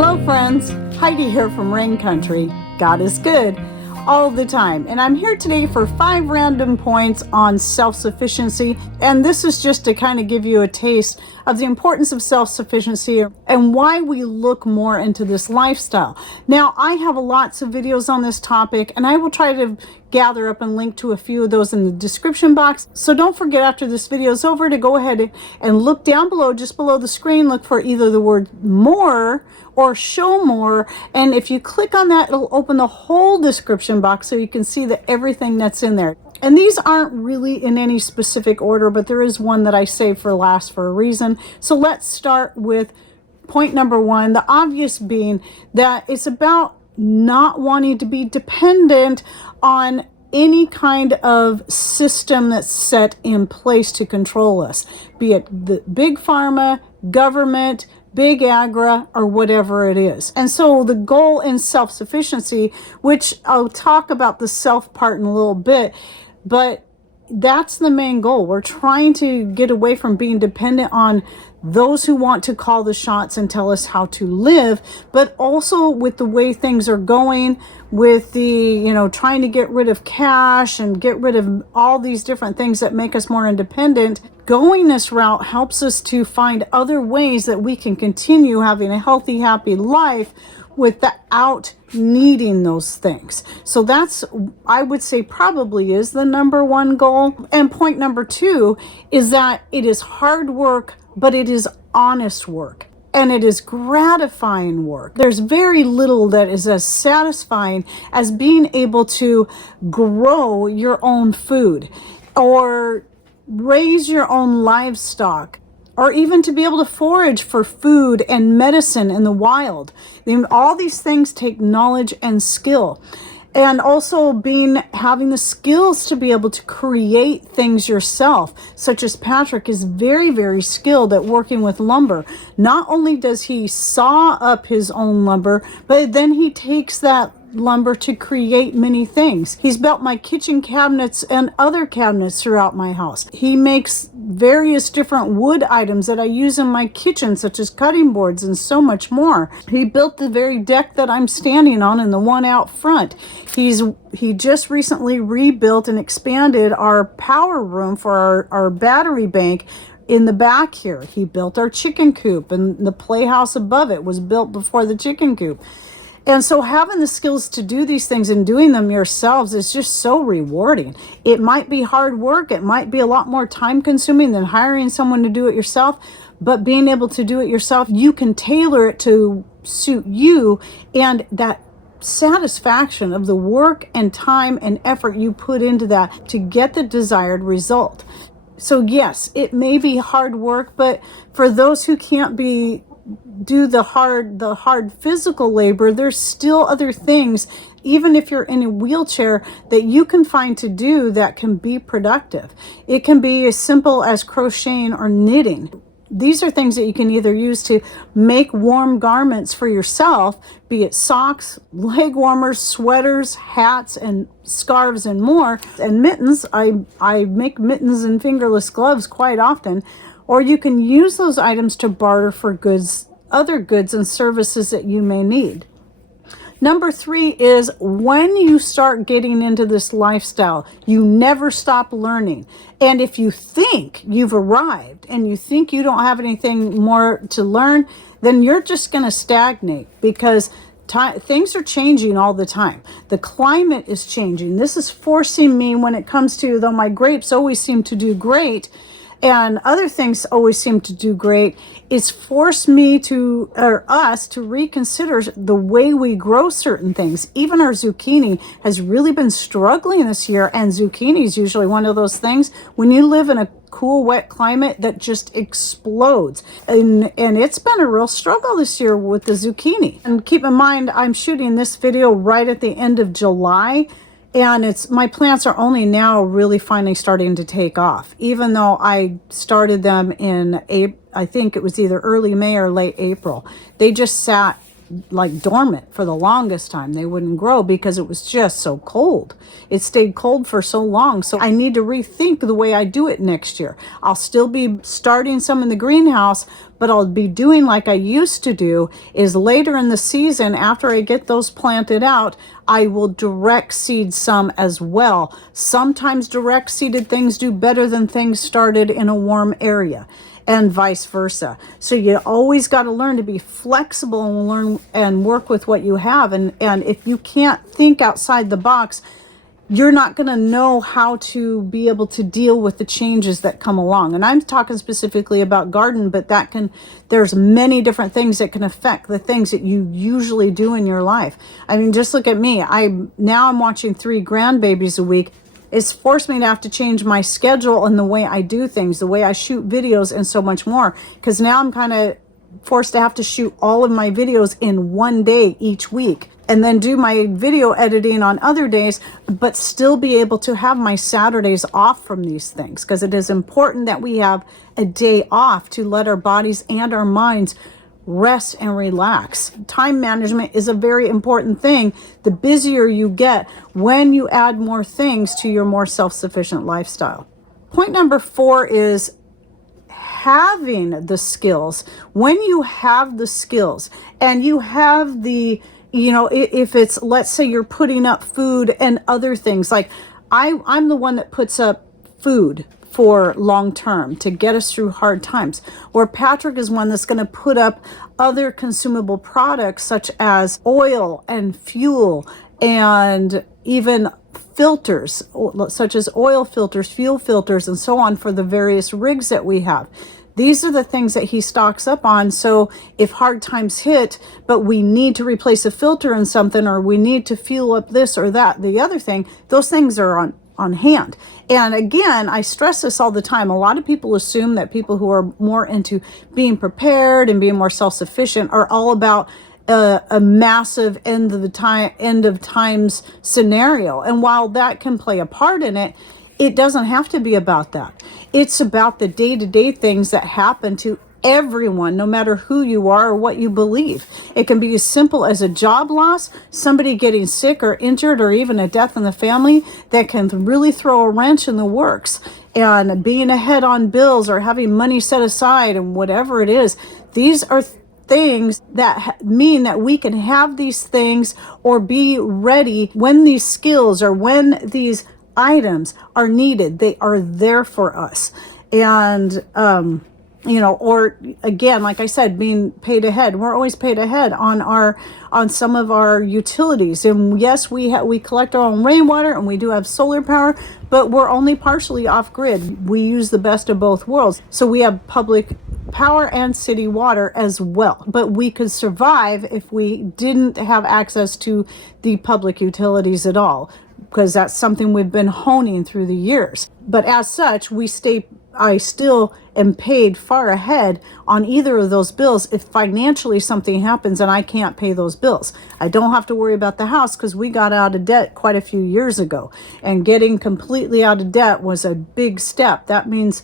Hello friends, Heidi here from Rain Country. God is good all the time, and I'm here today for 5 random points on self-sufficiency, and this is just to kind of give you a taste of the importance of self-sufficiency and why we look more into this lifestyle. Now, I have lots of videos on this topic, and I will try to gather up and link to a few of those in the description box. So don't forget after this video is over to go ahead and look down below, just below the screen, look for either the word more or show more, and if you click on that, it'll open the whole description box so you can see everything that's in there. And these aren't really in any specific order, but there is one that I saved for last for a reason. So let's start with point number 1, the obvious being that it's about not wanting to be dependent on any kind of system that's set in place to control us, be it the big pharma, government, big agri, or whatever it is. And so the goal in self-sufficiency, which I'll talk about the self part in a little bit, but that's the main goal. We're trying to get away from being dependent on those who want to call the shots and tell us how to live, but also with the way things are going, with the, trying to get rid of cash and get rid of all these different things that make us more independent. Going this route helps us to find other ways that we can continue having a healthy, happy life without needing those things. So that's, I would say, probably is the number 1 goal. And point number 2 is that it is hard work, but it is honest work. And it is gratifying work. There's very little that is as satisfying as being able to grow your own food or raise your own livestock, or even to be able to forage for food and medicine in the wild. All these things take knowledge and skill. And also having the skills to be able to create things yourself, such as Patrick is very, very skilled at working with lumber. Not only does he saw up his own lumber, but then he takes that lumber to create many things. He's built my kitchen cabinets and other cabinets throughout my house. He makes various different wood items that I use in my kitchen, such as cutting boards and so much more. He built the very deck that I'm standing on and the one out front. He just recently rebuilt and expanded our power room for our battery bank in the back here. He built our chicken coop, and the playhouse above it was built before the chicken coop. And so having the skills to do these things and doing them yourselves is just so rewarding. It might be hard work. It might be a lot more time consuming than hiring someone to do it yourself. But being able to do it yourself, you can tailor it to suit you, and that satisfaction of the work and time and effort you put into that to get the desired result. So yes, it may be hard work, but for those who can't do the hard physical labor, there's still other things, even if you're in a wheelchair, that you can find to do that can be productive. It can be as simple as crocheting or knitting. These are things that you can either use to make warm garments for yourself, be it socks, leg warmers, sweaters, hats, and scarves, and more. And mittens, I make mittens and fingerless gloves quite often. Or you can use those items to barter for other goods and services that you may need. Number 3 is when you start getting into this lifestyle, you never stop learning. And if you think you've arrived and you think you don't have anything more to learn, then you're just going to stagnate, because things are changing all the time. The climate is changing. This is forcing me, when it comes to, though my grapes always seem to do great, and other things always seem to do great, it's forced me us to reconsider the way we grow certain things. Even our zucchini has really been struggling this year, and zucchini is usually one of those things when you live in a cool, wet climate that just explodes. And it's been a real struggle this year with the zucchini. And keep in mind, I'm shooting this video right at the end of July, and my plants are only now really finally starting to take off, even though I started them in I think it was either early May or late April. They just sat like dormant for the longest time. They wouldn't grow because it was just so cold. It stayed cold for so long. So I need to rethink the way I do it next year. I'll still be starting some in the greenhouse, but I'll be doing like I used to do is later in the season, after I get those planted out, I will direct seed some as well. Sometimes direct seeded things do better than things started in a warm area, and vice versa. So you always got to learn to be flexible and learn and work with what you have. And if you can't think outside the box, you're not going to know how to be able to deal with the changes that come along. And I'm talking specifically about garden, but there's many different things that can affect the things that you usually do in your life. I mean, just look at me. I'm watching 3 grandbabies a week. It's forced me to have to change my schedule and the way I do things, the way I shoot videos and so much more. Because now I'm kind of forced to have to shoot all of my videos in one day each week, and then do my video editing on other days, but still be able to have my Saturdays off from these things, because it is important that we have a day off to let our bodies and our minds rest and relax. Time management is a very important thing. The busier you get when you add more things to your more self-sufficient lifestyle. Point number 4 is having the skills. When you have the skills and you have the, if it's, let's say you're putting up food and other things, like I'm the one that puts up food for long term to get us through hard times, where Patrick is one that's going to put up other consumable products such as oil and fuel and even filters, such as oil filters, fuel filters, and so on for the various rigs that we have. These are the things that he stocks up on. So if hard times hit, but we need to replace a filter in something, or we need to fuel up this or that, the other thing, those things are on hand. And again, I stress this all the time. A lot of people assume that people who are more into being prepared and being more self-sufficient are all about a massive end of times scenario. And while that can play a part in it, it doesn't have to be about that. It's about the day-to-day things that happen to everyone, no matter who you are or what you believe. It can be as simple as a job loss, somebody getting sick or injured, or even a death in the family that can really throw a wrench in the works. And being ahead on bills or having money set aside and whatever it is, these are things that mean that we can have these things or be ready when these skills or when these items are needed. They are there for us. And or again, like I said, being paid ahead. We're always paid ahead on some of our utilities. And yes, we collect our own rainwater and we do have solar power, but we're only partially off grid. We use the best of both worlds. So we have public power and city water as well. But we could survive if we didn't have access to the public utilities at all, because that's something we've been honing through the years. But as such, I still am paid far ahead on either of those bills if financially something happens and I can't pay those bills. I don't have to worry about the house because we got out of debt quite a few years ago. And getting completely out of debt was a big step. That means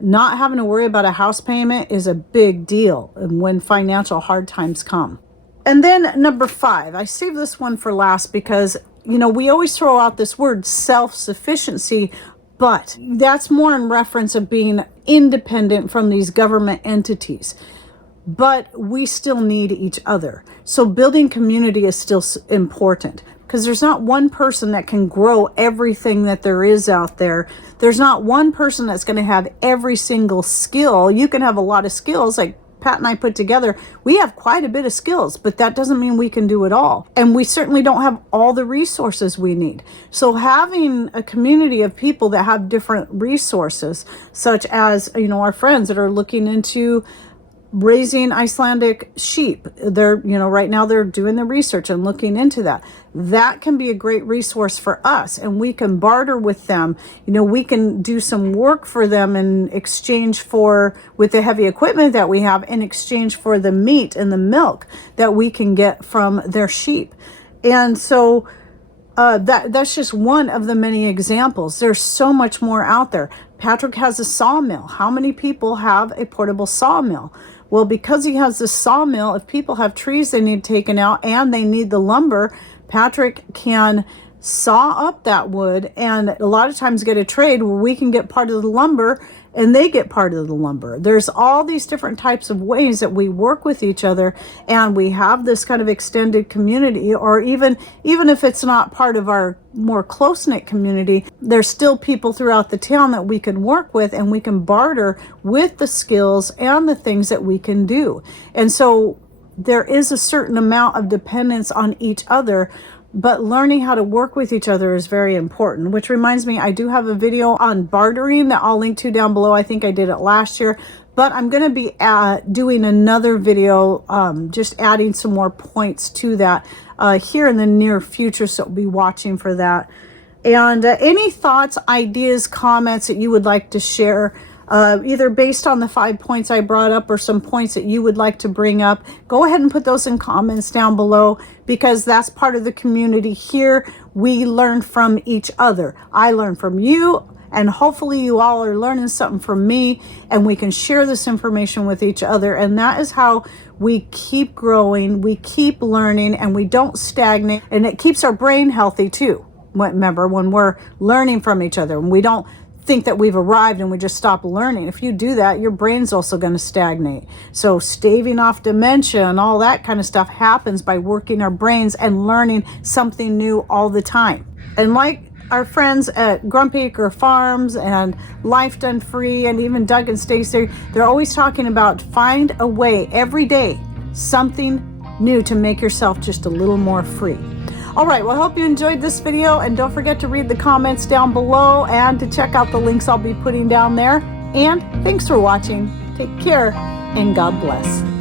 not having to worry about a house payment is a big deal when financial hard times come. And then number 5, I saved this one for last because, we always throw out this word self-sufficiency, but that's more in reference of being independent from these government entities. But we still need each other. So building community is still important, because there's not one person that can grow everything that there is out there. There's not one person that's going to have every single skill. You can have a lot of skills, like Pat and I put together. We have quite a bit of skills, but that doesn't mean we can do it all. And we certainly don't have all the resources we need. So having a community of people that have different resources, such as, our friends that are looking into raising Icelandic sheep. They're, right now they're doing the research and looking into that. That can be a great resource for us, and we can barter with them. We can do some work for them in exchange with the heavy equipment that we have, in exchange for the meat and the milk that we can get from their sheep. And so that's just one of the many examples. There's so much more out there. Patrick has a sawmill. How many people have a portable sawmill? Well, because he has this sawmill, if people have trees they need taken out and they need the lumber, Patrick can saw up that wood and a lot of times get a trade where we can get part of the lumber and they get part of the lumber. There's all these different types of ways that we work with each other, and we have this kind of extended community, or even if it's not part of our more close-knit community, there's still people throughout the town that we can work with, and we can barter with the skills and the things that we can do. And so there is a certain amount of dependence on each other, but learning how to work with each other is very important, which reminds me, I do have a video on bartering that I'll link to down below. I think I did it last year, but I'm going to be doing another video, just adding some more points to that here in the near future, so be watching for that. And any thoughts, ideas, comments that you would like to share, either based on the 5 points I brought up or some points that you would like to bring up, go ahead and put those in comments down below, because that's part of the community here. We learn from each other. I learn from you, and hopefully you all are learning something from me, and we can share this information with each other. And that is how we keep growing, we keep learning, and we don't stagnate, and it keeps our brain healthy too. Remember, when we're learning from each other, and we don't think that we've arrived and we just stop learning. If you do that, your brain's also going to stagnate. So staving off dementia and all that kind of stuff happens by working our brains and learning something new all the time. And like our friends at Grumpy Acre Farms and Life Done Free, and even Doug and Stacy, they're always talking about find a way every day, something new to make yourself just a little more free. All right, well, I hope you enjoyed this video, and don't forget to read the comments down below and to check out the links I'll be putting down there. And thanks for watching. Take care, and God bless.